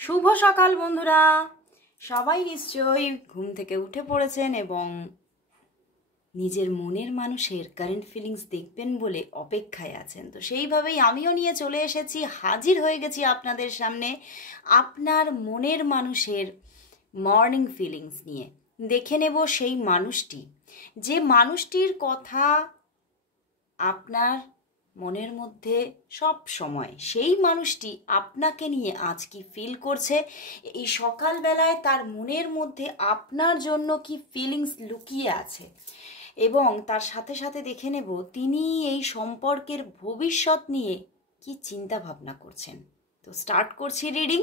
শুভ সকাল বন্ধুরা, সবাই নিশ্চয়ই ঘুম থেকে উঠে পড়েছেন এবং নিজের মনের মানুষের কারেন্ট ফিলিংস দেখবেন বলে অপেক্ষায় আছেন। তো সেইভাবেই আমিও নিয়ে চলে এসেছি, হাজির হয়ে গেছি আপনাদের সামনে আপনার মনের মানুষের মর্নিং ফিলিংস নিয়ে। দেখে নেব সেই মানুষটি, যে মানুষটির কথা আপনার মনের মধ্যে সব সময়, সেই মানুষটি আপনাকে নিয়ে আজ কি ফিল করছে, এই সকালবেলায় তার মনের মধ্যে আপনার জন্য কি ফিলিংস লুকিয়ে আছে, এবং তার সাথে সাথে দেখে নেব তিনি এই সম্পর্কের ভবিষ্যৎ নিয়ে কি চিন্তা ভাবনা করছেন। তো স্টার্ট করছি রিডিং।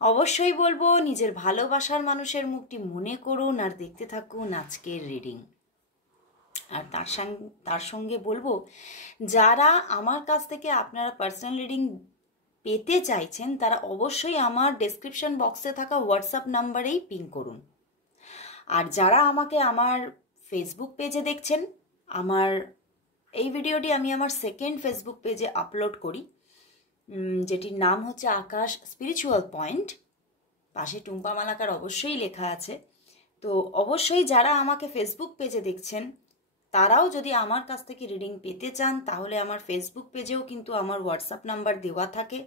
অবশ্যই বলবো নিজের ভালোবাসার মানুষের মুখটি মনে করুন আর দেখতে থাকুন আজকের রিডিং। আর তার সঙ্গে বলবো, যারা আমার কাছ থেকে আপনারা পার্সোনাল রিডিং পেতে চাইছেন তারা অবশ্যই আমার ডেসক্রিপশন বক্সে থাকা হোয়াটসঅ্যাপ নাম্বারেই পিং করুন। আর যারা আমাকে আমার ফেসবুক পেজে দেখছেন, আমার এই ভিডিওটি আমি আমার সেকেন্ড ফেসবুক পেজে আপলোড করি, যেটির নাম হচ্ছে আকাশ স্পিরিচুয়াল পয়েন্ট। পাশে টুম্পা মালাকার অবশ্যই লেখা আছে। তো অবশ্যই যারা আমাকে ফেসবুক পেজে দেখছেন তারাও যদি আমার কাছ থেকে রিডিং পেতে চান তাহলে আমার ফেসবুক পেজেও কিন্তু আমার হোয়াটসঅ্যাপ নাম্বার দেওয়া থাকে,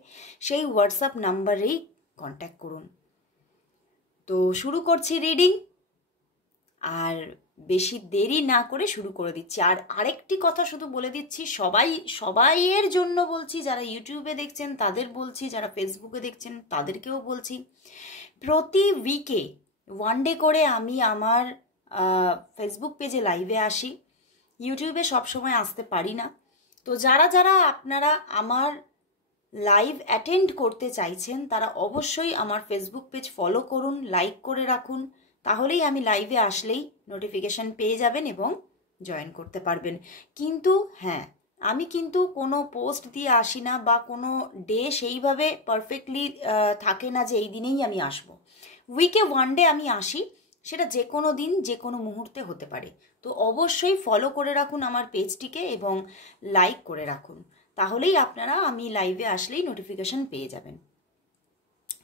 সেই হোয়াটসঅ্যাপ নাম্বারেই কন্ট্যাক্ট করুন। তো শুরু করছি রিডিং, আর বেশি দেরি না করে শুরু করে দিচ্ছি। আর আরেকটি কথা শুধু বলে দিচ্ছি, সবাইয়ের জন্য বলছি, যারা ইউটিউবে দেখছেন তাদের বলছি, যারা ফেসবুকে দেখছেন তাদেরকেও বলছি, প্রতি উইকে 1 ডে করে আমি আমার ফেসবুক পেজে লাইভে আসি। ইউটিউবে সবসময় আসতে পারি না। তো যারা যারা আপনারা আমার লাইভ অ্যাটেন্ড করতে চাইছেন তারা অবশ্যই আমার ফেসবুক পেজ ফলো করুন, লাইক করে রাখুন, তাহলেই আমি লাইভে আসলেই নোটিফিকেশান পেয়ে যাবেন এবং জয়েন করতে পারবেন। কিন্তু হ্যাঁ, আমি কিন্তু কোনো পোস্ট দিয়ে আসি না বা কোনো ডে সেইভাবে পারফেক্টলি থাকে না যে এই দিনেই আমি আসব। উইকে 1 ডে আমি আসি, সেটা যে কোনো দিন যে কোনো মুহূর্তে হতে পারে। তো অবশ্যই ফলো করে রাখুন আমার পেজটিকে এবং লাইক করে রাখুন, তাহলেই আপনারা আমি লাইভে আসলেই নোটিফিকেশান পেয়ে যাবেন।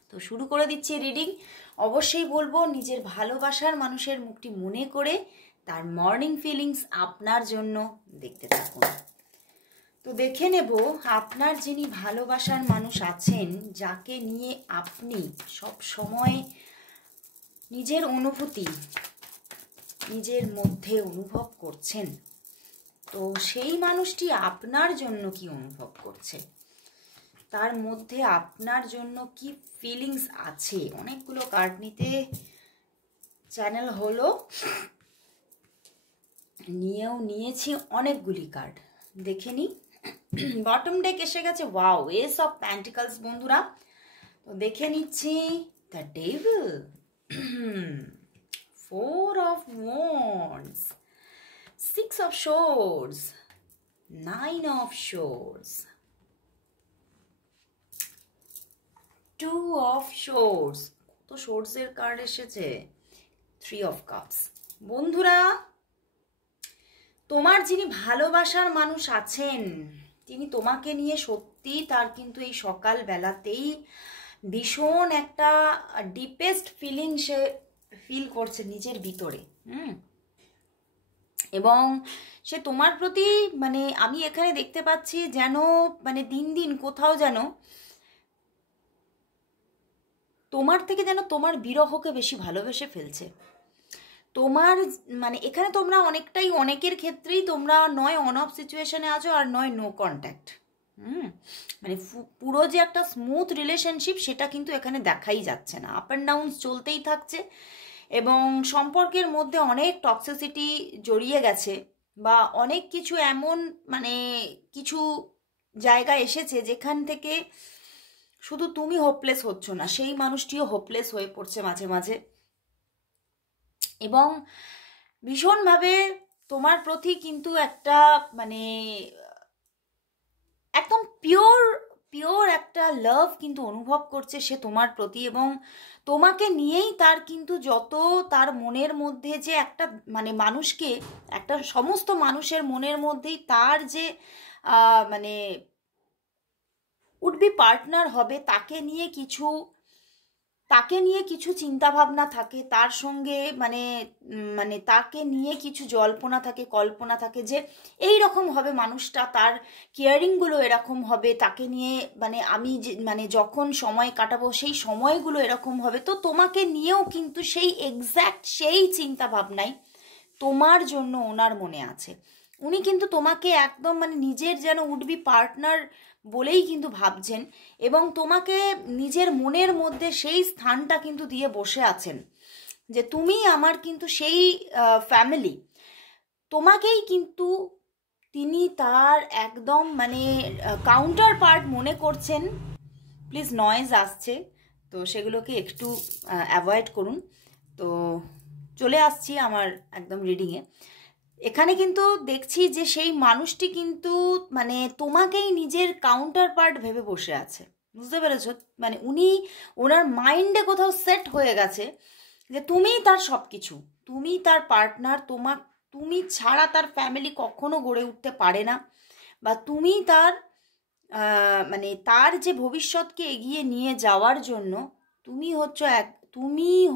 তো শুরু করে দিচ্ছি রিডিং। অবশ্যই বলবো নিজের ভালোবাসার মানুষের মুখটি মনে করে তার মর্নিং ফিলিংস আপনার জন্য দেখতে থাকুন। তো দেখে নেব আপনার যিনি ভালোবাসার মানুষ আছেন, যাকে নিয়ে আপনি সব সময় নিজের অনুভূতি নিজের মধ্যে অনুভব করছেন, তো সেই মানুষটি আপনার জন্য কি অনুভব করছে, তার মধ্যে আপনার জন্য কি ফিলিংস আছে। অনেকগুলো কার্ড নিতে চ্যানেল হলো, নিয়েছি অনেকগুলি কার্ড, দেখে নি। বটম ডেক এসে গেছে, ওয়াও, এস অফ প্যান্টিকলস বন্ধুরা। তো দেখে নিচ্ছি the devil, 4 of wands, 6 of swords, 9 of swords, 2 of swords, কত swords এর কার্ড এসেছে, 3 of cups। বন্ধুরা, তোমার যিনি ভালোবাসার মানুষ আছেন তিনি তোমাকে নিয়ে সত্যি তার কিন্তু এই সকাল বেলাতেই ভীষণ একটা ডিপেস্ট ফিলিং সে ফিল করছে নিজের ভিতরে। এবং সে তোমার প্রতি, মানে আমি এখানে দেখতে পাচ্ছি যেন মানে দিন দিন কোথাও যেন তোমার থেকে যেন তোমার বিরহকে বেশি ভালোবেসে ফেলছে। তোমার মানে এখানে তোমরা অনেকটাই, অনেকের ক্ষেত্রেই তোমরা নয় অন অফ সিচুয়েশনে আছো আর নয় নো কন্ট্যাক্ট। মানে পুরো যে একটা স্মুথ রিলেশনশিপ সেটা কিন্তু এখানে দেখাই যাচ্ছে না, আপ অ্যান্ড ডাউন চলতেই থাকছে এবং সম্পর্কের মধ্যে অনেক টক্সিসিটি জড়িয়ে গেছে বা অনেক কিছু এমন মানে কিছু জায়গা এসেছে যেখান থেকে শুধু তুমি হোপলেস হচ্ছ না, সেই মানুষটিও হোপলেস হয়ে পড়ছে মাঝে মাঝে এবং ভীষণভাবে তোমার প্রতি কিন্তু একটা মানে একদম পিওর একটা লাভ কিন্তু অনুভব করছে সে তোমার প্রতি। এবং তোমাকে নিয়েই তার কিন্তু যত তার মনের মধ্যে যে একটা মানে মানুষকে, একটা সমস্ত মানুষের মনের মধ্যেই তার যে মানে উড বি পার্টনার হবে তাকে নিয়ে কিছু তাকে নিয়ে কিছু চিন্তা ভাবনা থাকে, তার সঙ্গে মানে মানে তাকে নিয়ে কিছু জল্পনা থাকে, কল্পনা থাকে যে এই রকম হবে মানুষটা, তার কেয়ারিংগুলো এরকম হবে, তাকে নিয়ে মানে আমি যে মানে যখন সময় কাটাবো সেই সময়গুলো এরকম হবে। তো তোমাকে নিয়েও কিন্তু সেই এক্স্যাক্ট সেই চিন্তা ভাবনাই তোমার জন্য ওনার মনে আছে। উনি কিন্তু তোমাকে একদম মানে নিজের যেন উডবি পার্টনার বলেই কিন্তু ভাবছেন, এবং তোমাকে নিজের মনের মধ্যে সেই স্থানটা কিন্তু দিয়ে বসে আছেন যে তুমি আমার কিন্তু সেই ফ্যামিলি। তোমাকেই কিন্তু তিনি তার একদম মানে কাউন্টার পার্ট মনে করছেন। প্লিজ নয়েজ আসছে, তো সেগুলোকে একটু অ্যাভয়েড করুন। তো চলে আসছি আমার একদম রিডিংয়ে। এখানে কিন্তু দেখছি যে সেই মানুষটি কিন্তু মানে তোমাকেই নিজের কাউন্টার পার্ট ভেবে বসে আছে, বুঝতে পেরেছ? মানে উনি ওনার মাইন্ডে কোথাও সেট হয়ে গেছে যে তুমিই তার সব কিছু, তুমি তার পার্টনার, তুমি ছাড়া তার ফ্যামিলি কখনো গড়ে উঠতে পারে না, বা তুমি তার মানে তার যে ভবিষ্যৎকে এগিয়ে নিয়ে যাওয়ার জন্য তুমি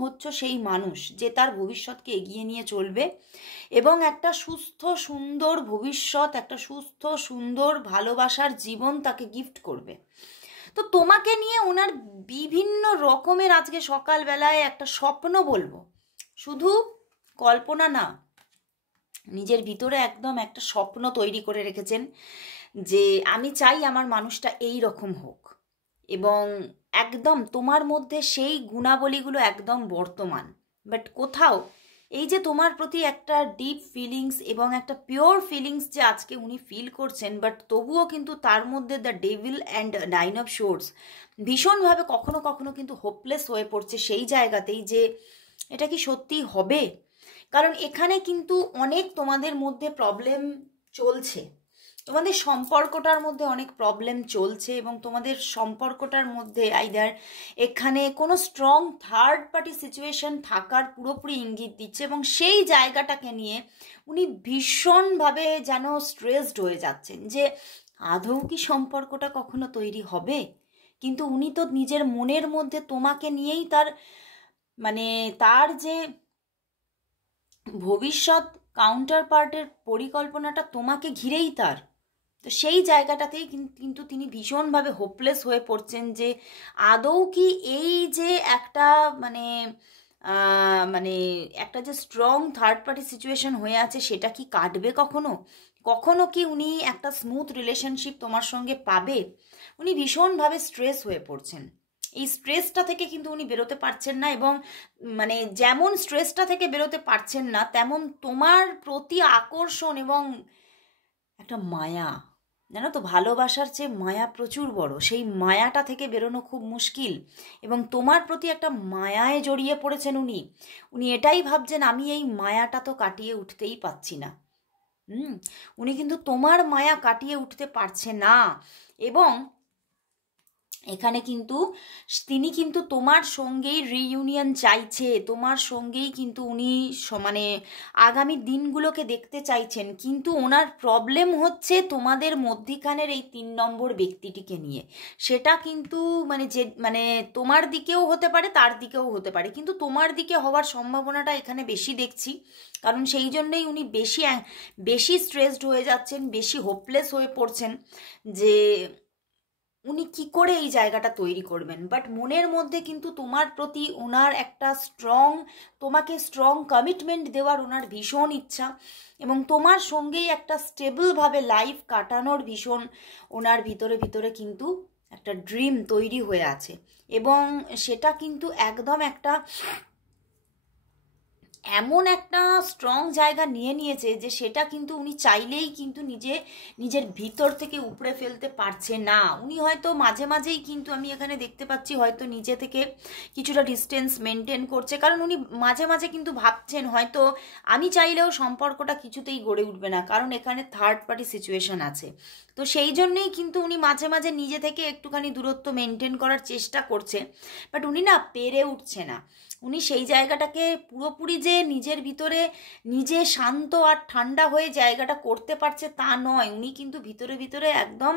হচ্ছ সেই মানুষ যে তার ভবিষ্যৎকে এগিয়ে নিয়ে চলবে এবং একটা সুস্থ সুন্দর ভবিষ্যৎ, একটা সুস্থ সুন্দর ভালোবাসার জীবন তাকে গিফট করবে। তো তোমাকে নিয়ে ওনার বিভিন্ন রকমের আজকে সকালবেলায় একটা স্বপ্ন বলবো, শুধু কল্পনা না, নিজের ভিতরে একদম একটা স্বপ্ন তৈরি করে রেখেছেন যে আমি চাই আমার মানুষটা এই রকম হোক, এবং একদম তোমার মধ্যে সেই গুণাবলীগুলো একদম বর্তমান। বাট কোথাও এই যে তোমার প্রতি একটা ডিপ ফিলিংস এবং একটা পিওর ফিলিংস যে আজকে উনি ফিল করছেন, বাট তবুও কিন্তু তার মধ্যে the devil and nine of swords ভীষণভাবে কখনো কখনো কিন্তু হোপলেস হয়ে পড়ছে সেই জায়গাতেই যে এটা কি সত্যি হবে। কারণ এখানে কিন্তু অনেক তোমাদের মধ্যে প্রবলেম চলছে, তোমাদের সম্পর্কটার মধ্যে অনেক প্রবলেম চলছে, এবং তোমাদের সম্পর্কটার মধ্যে আইদার এখানে কোনো স্ট্রং থার্ড পার্টি সিচুয়েশন থাকার পুরোপুরি ইঙ্গিত দিচ্ছে, এবং সেই জায়গাটাকে নিয়ে উনি ভীষণভাবে যেন স্ট্রেসড হয়ে যাচ্ছেন যে আদৌ কি সম্পর্কটা কখনো তৈরি হবে। কিন্তু উনি তো নিজের মনের মধ্যে তোমাকে নিয়েই তার মানে তার যে ভবিষ্যৎ কাউন্টার পার্টের পরিকল্পনাটা তোমাকে ঘিরেই তার। তো সেই জায়গাটাতেই কিন্তু তিনি ভীষণভাবে হোপলেস হয়ে পড়ছেন যে আদৌ কি এই যে একটা মানে মানে একটা যে স্ট্রং থার্ড পার্টি সিচুয়েশন হয়ে আছে সেটা কি কাটবে কখনো, কখনো কি উনি একটা স্মুথ রিলেশনশিপ তোমার সঙ্গে পাবে। উনি ভীষণভাবে স্ট্রেস হয়ে পড়ছেন, এই স্ট্রেসটা থেকে কিন্তু উনি বেরোতে পারছেন না, এবং মানে যেমন স্ট্রেসটা থেকে বেরোতে পারছেন না তেমন তোমার প্রতি আকর্ষণ এবং একটা মায়া, জানো তো ভালোবাসার চেয়ে মায়া প্রচুর বড়, সেই মায়াটা থেকে বেরোনো খুব মুশকিল, এবং তোমার প্রতি একটা মায়ায় জড়িয়ে পড়েছেন উনি। উনি এটাই ভাবছেন আমি এই মায়াটা তো কাটিয়ে উঠতেই পারছি না। উনি কিন্তু তোমার মায়া কাটিয়ে উঠতে পারছে না, এবং এখানে কিন্তু তিনি কিন্তু তোমার সঙ্গেই রিইউনিয়ন চাইছে, তোমার সঙ্গেই কিন্তু উনি মানে আগামী দিনগুলোকে দেখতে চাইছেন। কিন্তু ওনার প্রবলেম হচ্ছে তোমাদের মধ্যিখানের এই 3 নম্বর ব্যক্তিটিকে নিয়ে। সেটা কিন্তু মানে যে মানে তোমার দিকেও হতে পারে, তার দিকেও হতে পারে, কিন্তু তোমার দিকে হওয়ার সম্ভাবনাটা এখানে বেশি দেখছি। কারণ সেই জন্যই উনি বেশি স্ট্রেসড হয়ে যাচ্ছেন, বেশি হোপলেস হয়ে পড়ছেন যে উনি কি করে এই জায়গাটা তৈরি করবেন। বাট মনের মধ্যে কিন্তু তোমার প্রতি ওনার একটা তোমাকে স্ট্রং কমিটমেন্ট দেওয়ার ওনার ভীষণ ইচ্ছা, এবং তোমার সঙ্গেই একটা স্টেবলভাবে লাইফ কাটানোর ভীষণ ওনার ভিতরে ভিতরে কিন্তু একটা ড্রিম তৈরি হয়ে আছে, এবং সেটা কিন্তু একদম একটা এমন একটা স্ট্রং জায়গা নিয়ে নিয়েছে যে সেটা কিন্তু উনি চাইলেই কিন্তু নিজের ভিতর থেকে উপড়ে ফেলতে পারছে না। উনি হয়তো মাঝে মাঝেই কিন্তু আমি এখানে দেখতে পাচ্ছি হয়তো নিজে থেকে কিছুটা ডিস্টেন্স মেনটেন করছে, কারণ উনি মাঝে মাঝে কিন্তু ভাবছেন হয়তো আমি চাইলেও সম্পর্কটা কিছুতেই গড়ে উঠবে না, কারণ এখানে থার্ড পার্টি সিচুয়েশন আছে। তো সেই জন্যেই কিন্তু উনি মাঝে মাঝে নিজে থেকে একটুখানি দূরত্ব মেনটেন করার চেষ্টা করছে, বাট উনি না পেরে উঠছে না। উনি সেই জায়গাটাকে পুরোপুরি যে নিজের ভিতরে নিজে শান্ত আর ঠান্ডা হয়ে জায়গাটা করতে পারছে তা নয়, উনি কিন্তু ভিতরে ভিতরে একদম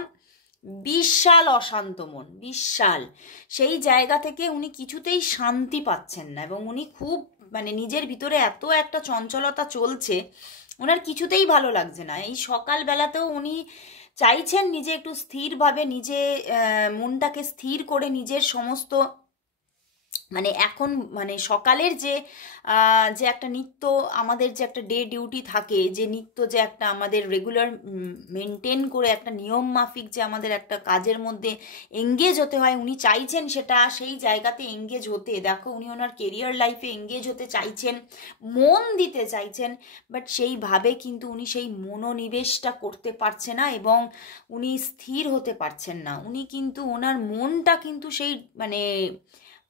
বিশাল অশান্ত মন, বিশাল। সেই জায়গা থেকে উনি কিছুতেই শান্তি পাচ্ছেন না, এবং উনি খুব মানে নিজের ভিতরে এত একটা চঞ্চলতা চলছে, ওনার কিছুতেই ভালো লাগছে না। এই সকালবেলাতেও উনি চাইছেন নিজে একটু স্থিরভাবে নিজে মনটাকে স্থির করে নিজের সমস্ত মানে এখন মানে সকালের যে যে একটা নিত্য আমাদের যে একটা ডে ডিউটি থাকে, যে নিত্য যে একটা আমাদের রেগুলার মেনটেন করে একটা নিয়ম মাফিক যে আমাদের একটা কাজের মধ্যে এঙ্গেজ হতে হয়, উনি চাইছেন সেটা সেই জায়গাতে এঙ্গেজ হতে। দেখো উনি ওনার কেরিয়ার লাইফে এঙ্গেজ হতে চাইছেন, মন দিতে চাইছেন, বাট সেইভাবে কিন্তু উনি সেই মনোনিবেশটা করতে পারছে না এবং উনি স্থির হতে পারছেন না। উনি কিন্তু ওনার মনটা কিন্তু সেই মানে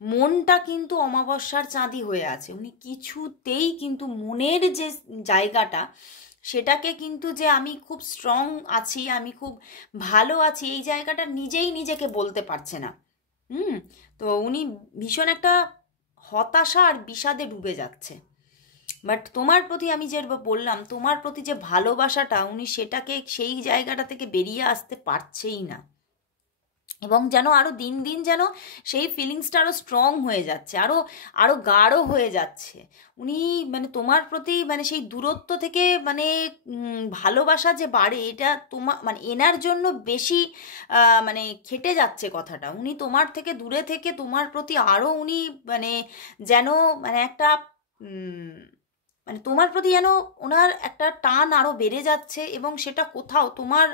মনটা কিন্তু অমাবস্যার চাঁদি হয়ে আছে। উনি কিছুতেই কিন্তু মনের যে জায়গাটা সেটাকে কিন্তু যে আমি খুব স্ট্রং আছি, আমি খুব ভালো আছি, এই জায়গাটা নিজেই নিজেকে বলতে পারছে না। তো উনি ভীষণ একটা হতাশা আর বিষাদে ডুবে যাচ্ছে। বাট তোমার প্রতি আমি যে বললাম, তোমার প্রতি যে ভালোবাসাটা, উনি সেটাকে সেই জায়গাটা থেকে বেরিয়ে আসতে পারছেই না, এবং যেন আরো দিন দিন যেন সেই ফিলিংসটা আরো স্ট্রং হয়ে যাচ্ছে, আরো আরো গাঢ় হয়ে যাচ্ছে। উনি মানে তোমার প্রতি মানে সেই দূরত্ব থেকে মানে ভালোবাসা যে বাড়ে, এটা তোমার মানে এনার জন্য বেশি মানে খেটে যাচ্ছে কথাটা। উনি তোমার থেকে দূরে থেকে তোমার প্রতি আরো উনি মানে যেন মানে একটা মানে তোমার প্রতি যেন ওনার একটা টান আরো বেড়ে যাচ্ছে, এবং সেটা কোথাও তোমার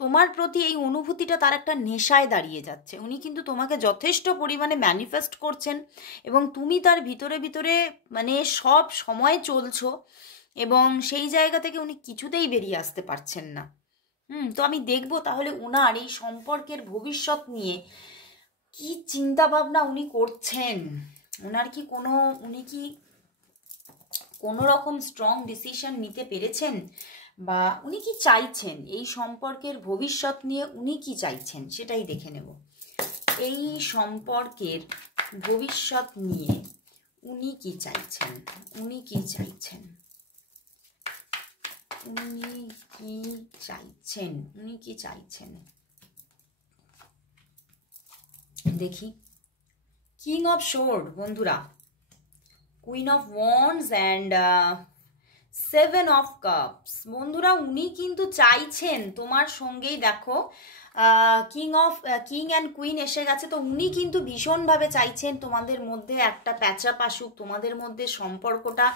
তোমার প্রতি এই অনুভূতিটা তার একটা নেশায় দাঁড়িয়ে যাচ্ছে। উনি কিন্তু তোমাকে যথেষ্ট পরিমাণে ম্যানিফেস্ট করছেন, এবং তুমি তার ভিতরে ভিতরে মানে সব সময় চলছো, এবং সেই জায়গা থেকে উনি কিছুতেই বেরিয়ে আসতে পারছেন না। তো আমি দেখবো তাহলে ওনার এই সম্পর্কের ভবিষ্যৎ নিয়ে কি চিন্তা ভাবনা উনি করছেন। ওনার কি উনি কি কোনো রকম স্ট্রং ডিসিশন নিতে পেরেছেন, বা উনি কি চাইছেন এই সম্পর্কের ভবিষ্যৎ নিয়ে উনি কি চাইছেন সেটাই দেখে নেব। এই সম্পর্কের ভবিষ্যৎ নিয়ে উনি কি চাইছেন, উনি কি চাইছেন, উনি কি চাইছেন, উনি কি চাইছেন দেখি। কিং অফ সোর্ড বন্ধুরা, queen of wands and 7 of cups. বন্ধুরা উনি কিন্তু চাইছেন তোমার সঙ্গেই, দেখো কিং অ্যান্ড কুইন এসে গেছে, তো উনি কিন্তু ভীষণভাবে চাইছেন তোমাদের মধ্যে একটা প্যাচাপ আসুক, তোমাদের মধ্যে সম্পর্কটা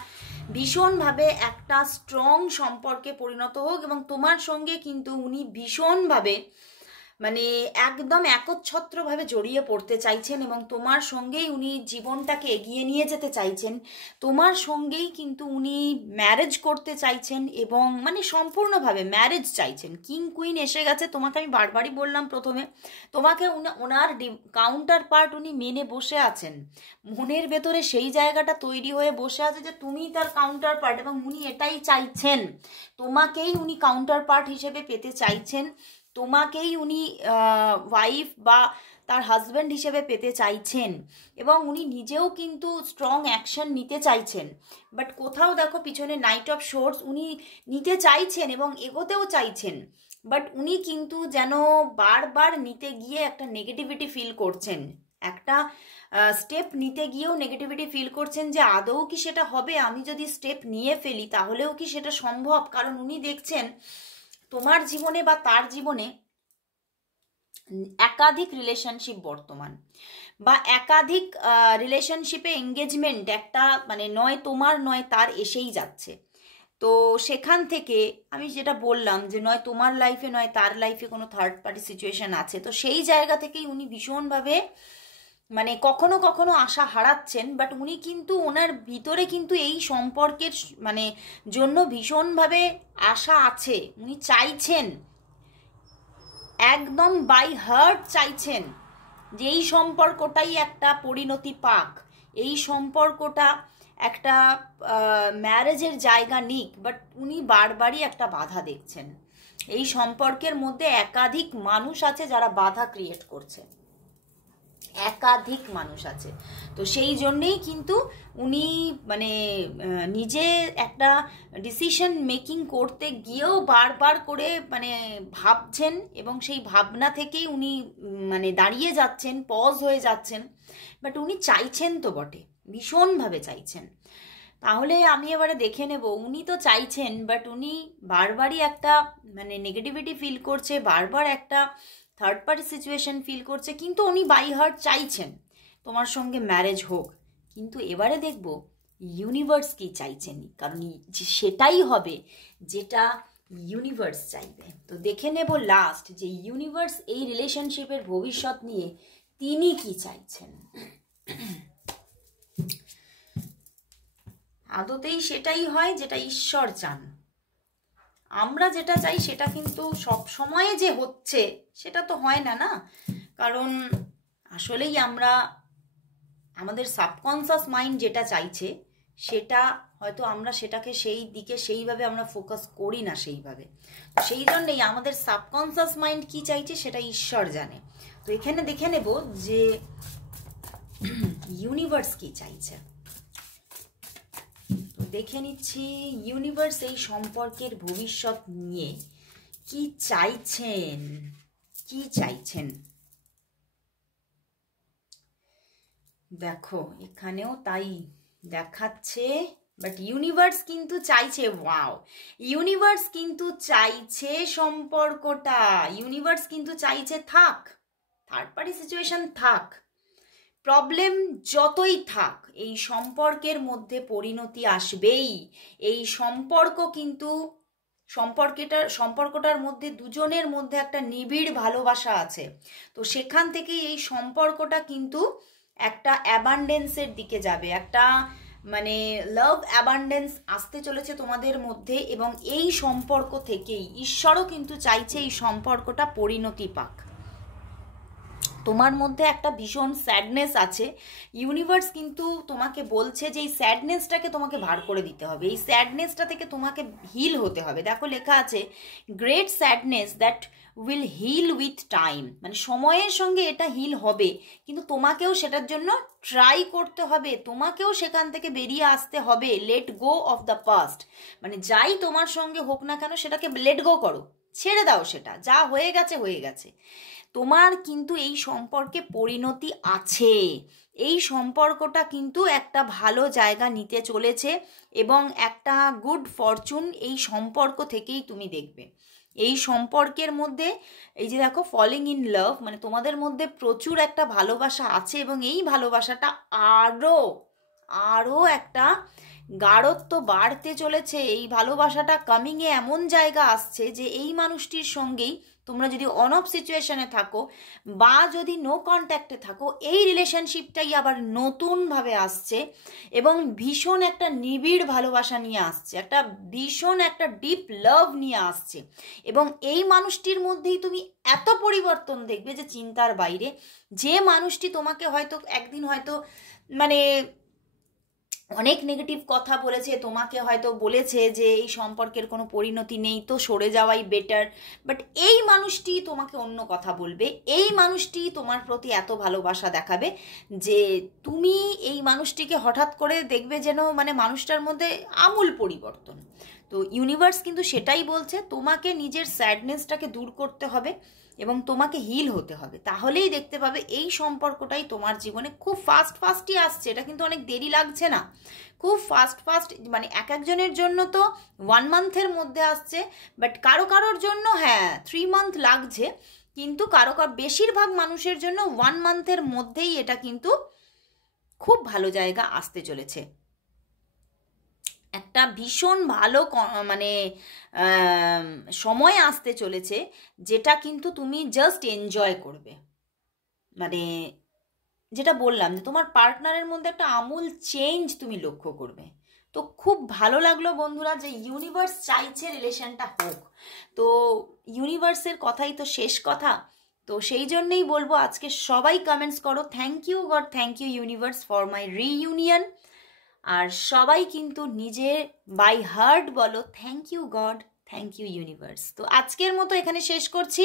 ভীষণভাবে একটা স্ট্রং সম্পর্কে পরিণত হোক, এবং তোমার সঙ্গে কিন্তু উনি ভীষণভাবে মানে একদম একচ্ছত্রভাবে জড়িয়ে পড়তে চাইছেন, এবং তোমার সঙ্গেই উনি জীবনটাকে এগিয়ে নিয়ে যেতে চাইছেন। তোমার সঙ্গেই কিন্তু উনি ম্যারেজ করতে চাইছেন, এবং মানে সম্পূর্ণভাবে ম্যারেজ চাইছেন। কিং কুইন এসে গেছে, তোমাকে আমি বারবারই বললাম প্রথমে, তোমাকে ওনার কাউন্টার পার্ট উনি মেনে বসে আছেন, মনের ভেতরে সেই জায়গাটা তৈরি হয়ে বসে আছে যে তুমিই তার কাউন্টার পার্ট, এবং উনি এটাই চাইছেন, তোমাকেই উনি কাউন্টার পার্ট হিসেবে পেতে চাইছেন, তোমাকেই উনি ওয়াইফ বা তার হাজব্যান্ড হিসেবে পেতে চাইছেন, এবং উনি নিজেও কিন্তু স্ট্রং অ্যাকশন নিতে চাইছেন। বাট কোথাও দেখো পিছনে নাইট অফ সোর্স, উনি নিতে চাইছেন এবং এগোতেও চাইছেন, বাট উনি কিন্তু যেন বারবার নিতে গিয়ে একটা নেগেটিভিটি ফিল করছেন, একটা স্টেপ নিতে গিয়েও নেগেটিভিটি ফিল করছেন যে আদৌ কি সেটা হবে, আমি যদি স্টেপ নিয়ে ফেলি তাহলেও কি সেটা সম্ভব। কারণ উনি দেখছেন তোমার জীবনে বা তার জীবনে একাধিক রিলেশনশিপ বর্তমান, বা একাধিক রিলেশনশিপে এঙ্গেজমেন্ট একটা মানে নয় তোমার নয় তার এসেই যাচ্ছে। তো সেখান থেকে আমি যেটা বললাম যে নয় তোমার লাইফে নয় তার লাইফে কোনো থার্ড পার্টি সিচুয়েশন আছে, তো সেই জায়গা থেকেই উনি ভীষণভাবে মানে কখনো কখনো আশা হারাচ্ছেন, বাট উনি কিন্তু ওনার ভিতরে কিন্তু এই সম্পর্কের মানে জন্য ভীষণভাবে আশা আছে। উনি চাইছেন একদম বাই হার্ট চাইছেন যে এই সম্পর্কটাই একটা পরিণতি পাক, এই সম্পর্কটা একটা ম্যারেজের জায়গা নিক, বাট উনি বারবারই একটা বাধা দেখছেন। এই সম্পর্কের মধ্যে একাধিক মানুষ আছে যারা বাধা ক্রিয়েট করছে। একাধিক মানুষ আছে। তো সেই জন্যেই কিন্তু উনি মানে নিজে একটা ডিসিশন মেকিং করতে গিয়েও বারবার করে মানে ভাবছেন, এবং সেই ভাবনা থেকেই উনি মানে দাঁড়িয়ে যাচ্ছেন, পজ হয়ে যাচ্ছেন। বাট উনি চাইছেন তো বটে, ভীষণভাবে চাইছেন। তাহলে আমি এবারে দেখে নেব, উনি তো চাইছেন, বাট উনি বারবারই একটা মানে নেগেটিভিটি ফিল করছে, বারবার একটা থার্ড পার্টি সিচুয়েশন ফিল করছে, কিন্তু উনি বাই হার্ট চাইছেন তোমার সঙ্গে ম্যারেজ হোক। কিন্তু এবারে দেখব ইউনিভার্স কি চাইছেন, কারণ সেটাই হবে যেটা ইউনিভার্স চাইবে। তো দেখে নেব লাস্ট যে ইউনিভার্স এই রিলেশনশিপের ভবিষ্যৎ নিয়ে তিনি কি চাইছেন। আদতেই সেটাই হয় যেটা ঈশ্বর চান। আমরা যেটা চাই সেটা কিন্তু সব সময়ে যে হচ্ছে সেটা তো হয় না, না। কারণ আসলেই আমরা আমাদের সাবকনসিয়াস মাইন্ড যেটা চাইছে সেটা হয়তো আমরা সেটাকে সেই দিকে সেইভাবে আমরা ফোকাস করি না সেইভাবে। সেই জন্যই আমাদের সাবকনসিয়াস মাইন্ড কি চাইছে সেটা ঈশ্বর জানে। তো এখানে দেখে নেব যে ইউনিভার্স কি চাইছে। দেখে নিচ্ছি ইউনিভার্স এই সম্পর্কের ভবিষ্যৎ নিয়ে কি চাইছেন, কি চাইছেন। দেখো এখানেও তাই দেখাচ্ছে, বাট ইউনিভার্স কিন্তু চাইছে, ওয়াও, ইউনিভার্স কিন্তু চাইছে সম্পর্কটা, ইউনিভার্স কিন্তু চাইছে থাক, থার্ড পার্টি সিচুয়েশন থাক, প্রবলেম যতই থাক, এই সম্পর্কের মধ্যে পরিণতি আসবেই। এই সম্পর্ক কিন্তু সম্পর্কটার মধ্যে দুজনের মধ্যে একটা নিবিড় ভালোবাসা আছে। তো সেখান থেকে এই সম্পর্কটা কিন্তু একটা অ্যাবান্ডেন্সের দিকে যাবে, একটা মানে লাভ অ্যাবান্ডেন্স আসতে চলেছে তোমাদের মধ্যে। এবং এই সম্পর্ক থেকেই ঈশ্বরও কিন্তু চাইছে এই সম্পর্কটা পরিণতি পাক। তোমার মধ্যে একটা ভীষণ স্যাডনেস আছে, ইউনিভার্স কিন্তু তোমাকে বলছে যে এই স্যাডনেসটাকে তোমাকে ভার করে দিতে হবে, এই স্যাডনেসটা থেকে তোমাকে হিল হতে হবে। দেখো লেখা আছে great sadness that will heal with time, মানে সময়ের সঙ্গে এটা হিল হবে, কিন্তু তোমাকেও সেটার জন্য ট্রাই করতে হবে, তোমাকেও সেখান থেকে বেরিয়ে আসতে হবে। Let go of the past, মানে যাই তোমার সঙ্গে হোক না কেন সেটাকে লেট গো করো, ছেড়ে দাও, সেটা যা হয়ে গেছে হয়ে গেছে। তোমার কিন্তু এই সম্পর্কে পরিণতি আছে, এই সম্পর্কটা কিন্তু একটা ভালো জায়গা নিতে চলেছে, এবং একটা গুড ফরচুন এই সম্পর্ক থেকেই তুমি দেখবে। এই সম্পর্কের মধ্যে এই যে দেখো ফলিং ইন লাভ, মানে তোমাদের মধ্যে প্রচুর একটা ভালোবাসা আছে, এবং এই ভালোবাসাটা আরও আরও একটা গাঢ়ত্ব বাড়তে চলেছে। এই ভালোবাসাটা কামিংয়ে এমন জায়গা আসছে যে এই মানুষটির সঙ্গেই তোমরা যদি অন অফ সিচুয়েশনে থাকো বা যদি নো কন্ট্যাক্টে থাকো, এই রিলেশনশিপটাই আবার নতুনভাবে আসছে এবং ভীষণ একটা নিবিড় ভালোবাসা নিয়ে আসছে, একটা ভীষণ একটা ডিপ লাভ নিয়ে আসছে। এবং এই মানুষটির মধ্যেই তুমি এত পরিবর্তন দেখবে যে চিন্তার বাইরে। যে মানুষটি তোমাকে হয়তো একদিন হয়তো মানে অনেক নেগেটিভ কথা বলেছে, তোমাকে হয়তো বলেছে যে এই সম্পর্কের কোনো পরিণতি নেই, তো সরে যাওয়াই বেটার, বাট এই মানুষটি তোমাকে অন্য কথা বলবে, এই মানুষটি তোমার প্রতি এত ভালোবাসা দেখাবে যে তুমি এই মানুষটিকে হঠাৎ করে দেখবে যেন মানে মানুষটার মধ্যে আমূল পরিবর্তন। তো ইউনিভার্স কিন্তু সেটাই বলছে, তোমাকে নিজের স্যাডনেসটাকে দূর করতে হবে এবং তোমাকে হিল হতে হবে, তাহলেই দেখতে পাবে এই সম্পর্কটাই তোমার জীবনে খুব ফাস্টই আসছে। এটা কিন্তু অনেক দেরি লাগছে না, খুব ফাস্ট মানে এক একজনের জন্য তো 1 মান্থের মধ্যে আসছে, বাট কারোর জন্য হ্যাঁ 3 মান্থ লাগছে, কিন্তু কারো বেশিরভাগ মানুষের জন্য 1 মান্থের মধ্যেই এটা কিন্তু খুব ভালো জায়গা আসতে চলেছে। একটা ভীষণ ভালো মানে সময় আসতে চলেছে, যেটা কিন্তু তুমি জাস্ট এনজয় করবে। মানে যেটা বললাম যে তোমার পার্টনারের মধ্যে একটা আমূল চেঞ্জ তুমি লক্ষ্য করবে। তো খুব ভালো লাগলো বন্ধুরা যে ইউনিভার্স চাইছে রিলেশনটা হোক। তো ইউনিভার্সের কথাই তো শেষ কথা, তো সেই জন্যই বলবো আজকে সবাই কমেন্টস করো thank you God, thank you universe for my reunion. আর সবাই কিন্তু নিজে বাই হার্ট বলো thank you God, thank you universe. তো আজকের মতো এখানে শেষ করছি,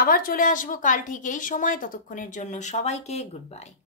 আবার চলে আসবো কাল ঠিক এই সময়। ততক্ষণের জন্য সবাইকে গুড বাই।